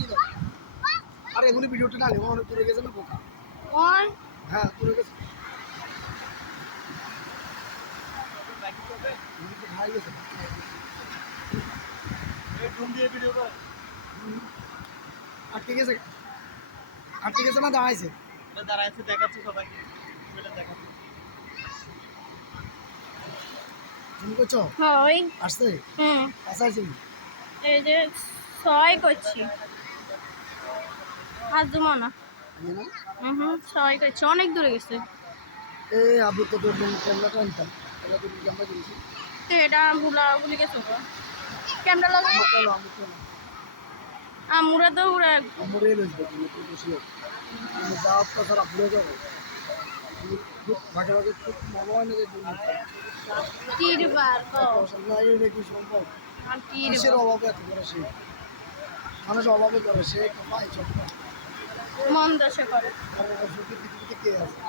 দিল আর এগুলি ভিডিওটা না নেব অনেক দূরে গেছে না বোকা হ্যাঁ দূরে গেছে ভাই গেছে আটকে গেছে না দাঁড়াইছে দেখাচ্ছি সবাইকে দেখাচ্ছি তুমি করছো হয় আসছে কাছে আছে এই যে ছয় করছি আর জমা না ছয় করছি অনেক দূরে গেছে এই আবু তো তোর ক্যামেরাটা আনতাম ক্যামেরা কিনছি তো এটা ভুলি গেছো ক্যামেরা লাগে আমরা তো উড়ে আমরে লইছে তুমি বসে যা আপনার স্যার আপনি যাবে ভাগে ভাগে মনে হয় না যে তিরবার তো না এই নাকি সম্ভব আর কিসের অভাবে এত করে সে মানুষ অভাবে করে সে পায় চোখ মন দশে করে পৃথিবীতে কে আছে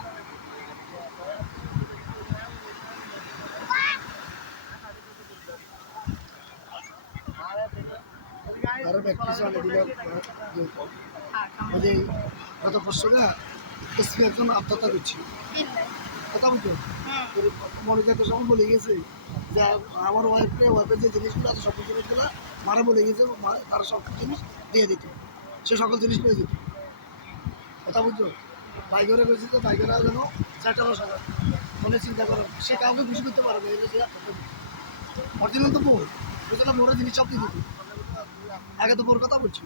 আরো ব্যক্তি সামনে দিলে ওই গত পরশু না এসপি একজন আত্মহত্যা করছে কথা বলতো মনোজাত সময় বলে গেছে যে আমার ওয়াইফের যে জিনিসগুলো আছে সকল জিনিসগুলো মারা বলে গেছে তারা সকল জিনিস দিয়ে দিত সে সকল জিনিস পেয়ে যেত কথা বুঝছো বাইকেরা করেছে তো বাইকেরা যেন সেটারও সাজা মনে চিন্তা করো সে কাউকে খুশি করতে পারবে এই যে সে অরিজিনাল তো বোর বুঝলাম ওরা জিনিস সব দিয়ে দিত আগে তো বোর কথা বলছি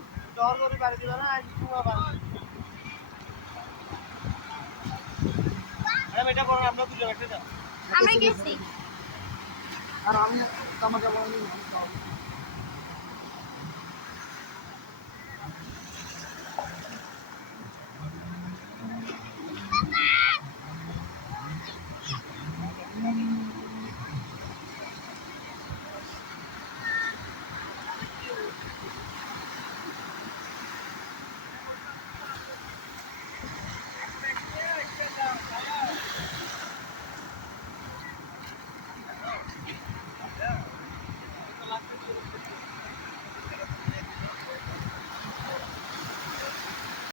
আমরা গেছি আর আমি আমাকে